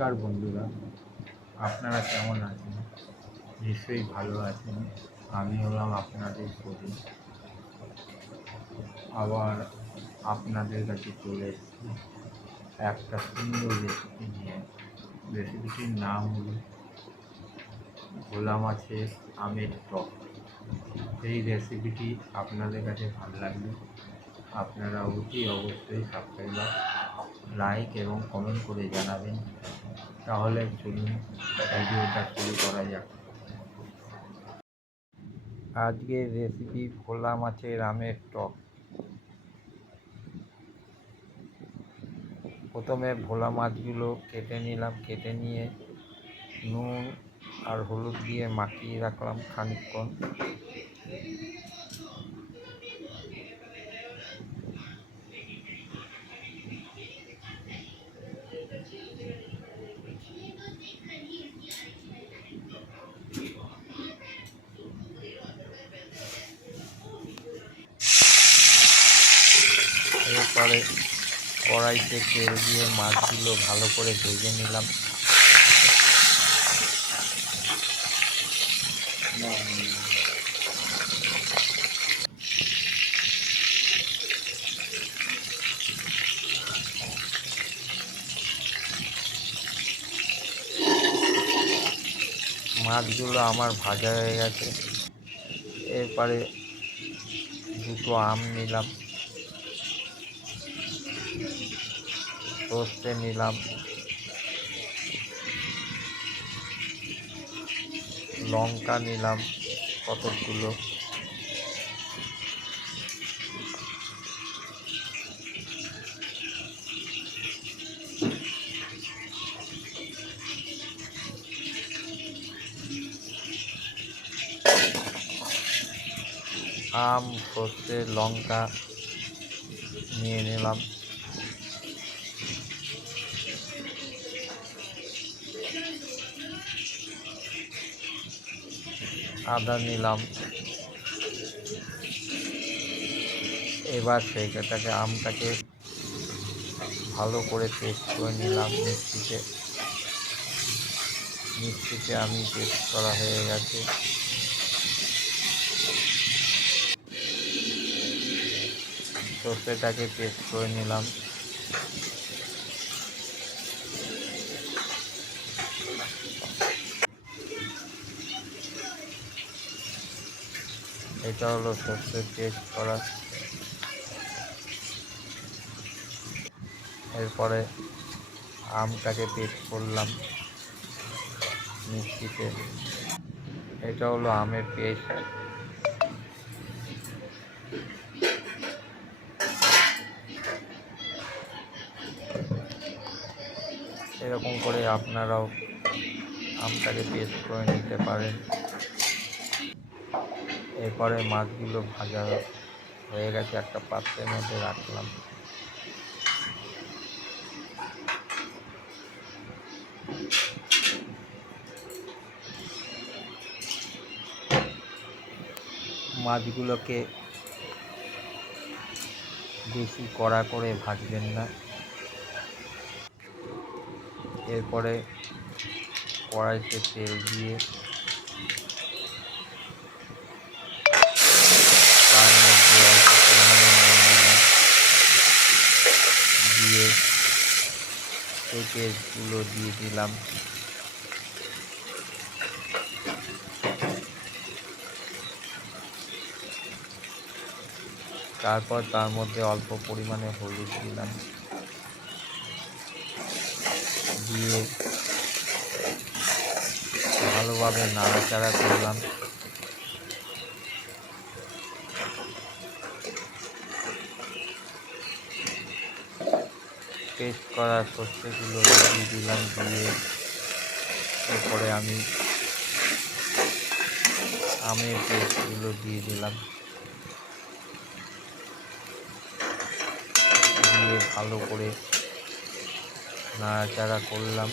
নমস্কার বন্ধুরা, আপনারা কেমন আছেন? নিশ্চয়ই ভালো আছেন। আমি হলাম আপনাদের কবি, আবার আপনাদের কাছে চলে এসেছি একটা সুন্দর রেসিপি নিয়ে। রেসিপিটির নাম হল ভোলা মাছের আমের টক। এই রেসিপিটি আপনাদের কাছে ভালো লাগলে আপনারা অবশ্যই সাবস্ক্রাইব, লাইক এবং কমেন্ট করে জানাবেন। তাহলে চলুন ভিডিওটা শুরু করা যাক। আজকের রেসিপি ভোলা মাছের আমের টক। প্রথমে ভোলা মাছগুলো কেটে নিলাম, কেটে নিয়ে নুন আর হলুদ দিয়ে মাখিয়ে রাখলাম খানিকক্ষণ। এরপরে কড়াইতে তেল দিয়ে মাছগুলো ভালো করে ভেজে নিলাম। মাছগুলো আমার ভাজা হয়ে গেছে। এরপরে দুটো আম নিলাম, সর্ষে নিলাম, লঙ্কা নিলাম কতগুলো, আম, সর্ষে, লঙ্কা নিয়ে নিলাম। আদা নিলাম। এবার সেইটাকে আমটাকে ভালো করে পেস্ট করে নিলাম মিক্সিতে আমি পেস্ট করা হয়ে গেছে। সর্ষেটাকে পেস্ট করে নিলাম। এটা হলো সর্ষে পেস্ট করা। এরপরে আমটাকে পেস্ট করলাম মিক্সিতে। এটা হলো আমের পেস্ট। এরকম করে আপনারাও আমটাকে পেস্ট করে নিতে পারেন। এরপরে মাছগুলো ভাজা হয়ে গেছে, একটা পাত্রের মধ্যে রাখলাম। মাছগুলোকে বেশি কড়া করে ভাজবেন না। এরপরে কড়াইতে তেল দিয়ে তার মধ্যে অল্প পরিমাণে নুন দিলাম, দিয়ে সেই পেস্টগুলো দিয়ে দিলাম। তারপর তার মধ্যে অল্প পরিমাণে হলুদ দিলাম, দিয়ে ভালোভাবে নাড়াচাড়া করলাম। পেস্ট করা সর্ষেগুলো দিয়ে দিলাম, দিয়ে এরপরে আমি আমের পেস্টগুলো দিয়ে দিলাম, দিয়ে ভালো করে নাড়াচাড়া করলাম।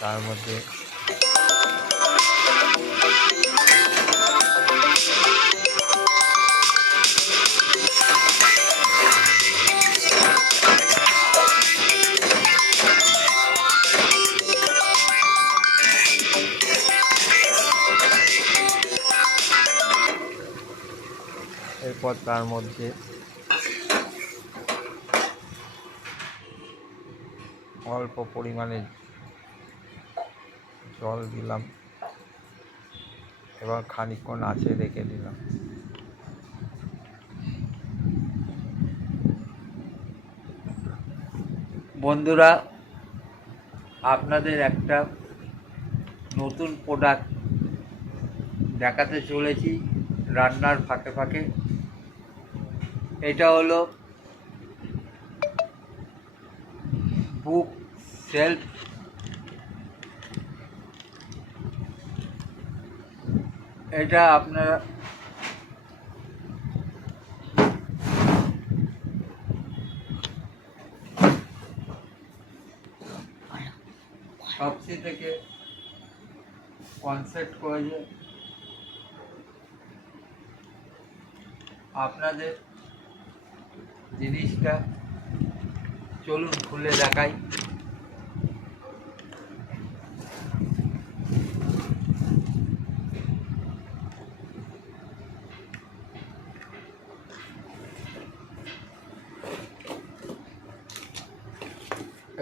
তার মধ্যে তারপর তার মধ্যে অল্প পরিমাণে জল দিলাম, এবার খানিকক্ষণ আঁচে রেখে দিলাম। বন্ধুরা, আপনাদের একটা নতুন প্রোডাক্ট দেখাতে চলেছি রান্নার ফাঁকে ফাঁকে। এটা হলো বুক সেলফ। এটা আপনারা শপসি থেকে কনসেপ্ট করেছে। আপনাদের জিনিসটা চলুন খুলে দেখাই।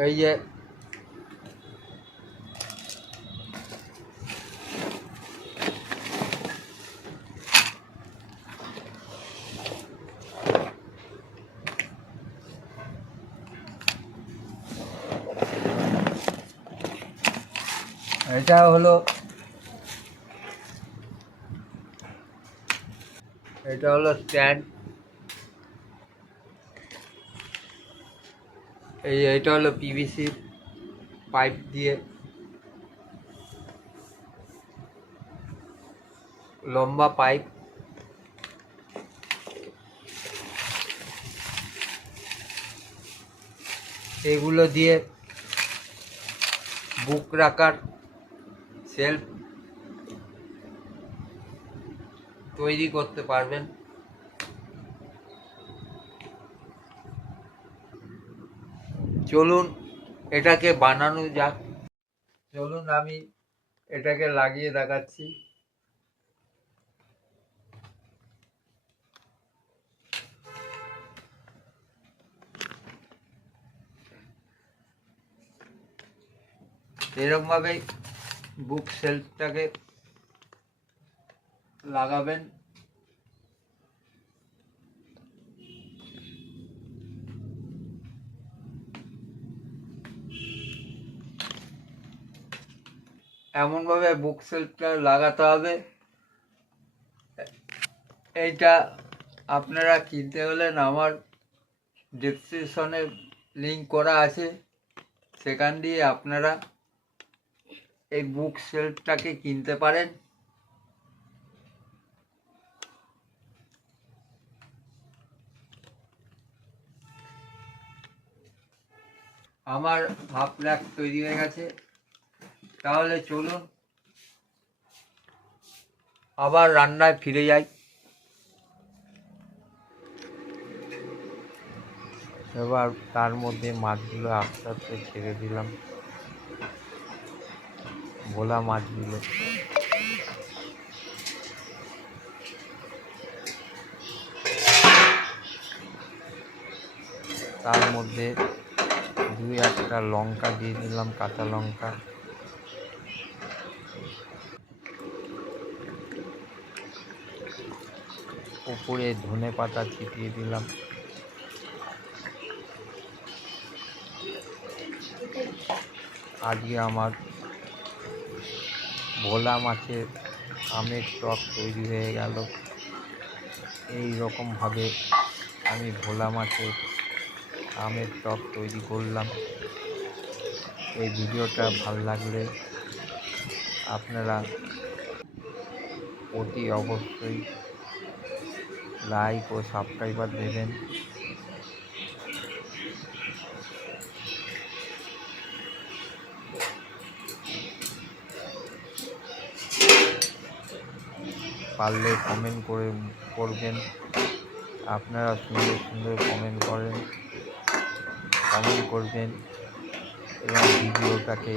এই যে এটা হলো স্ট্যান্ড। এটা হলো পিভিসি পাইপ দিয়ে লম্বা পাইপ। এগুলো দিয়ে বুক রাখার সেলফ তৈরি করতে পারবেন। চলুন এটাকে বানানো যাক। চলুন আমি এটাকে লাগিয়ে দেখাচ্ছি। এরকমভাবে বুক সেলফটাকে লাগাবেন। এমনভাবে বুক সেলফটা লাগাতে হবে। এইটা আপনারা কিনতে হলেন আমার ডেসক্রিপশনে লিঙ্ক করা আছে, সেখান দিয়ে আপনারা এই বুক সেলফটাকে কিনতে পারেন। আমার হাফ র্যাক তৈরি হয়ে গেছে। তাহলে চলুন আবার রান্নায় ফিরে যাই। এবার তার মধ্যে মাছগুলো আস্তে আস্তে ছেড়ে দিলাম, ভোলা মাছগুলো। তার মধ্যে 2-1টা লঙ্কা দিয়ে দিলাম, কাঁচা লঙ্কা। উপরে ধনে পাতা ছিটিয়ে দিলাম। আজকে আমার ভোলা মাছের আমের টক তৈরি হয়ে গেল। এই রকমভাবে আমি ভোলা মাছের আমের টক তৈরি করলাম। এই ভিডিওটা ভালো লাগলে আপনারা অতি অবশ্যই লাইক ও সাবস্ক্রাইবার দেবেন। পারলে কমেন্ট করবেন। আপনারা সুন্দর সুন্দর কমেন্ট করবেন এবং ভিডিওটাকে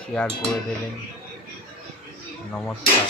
শেয়ার করে দেবেন। নমস্কার।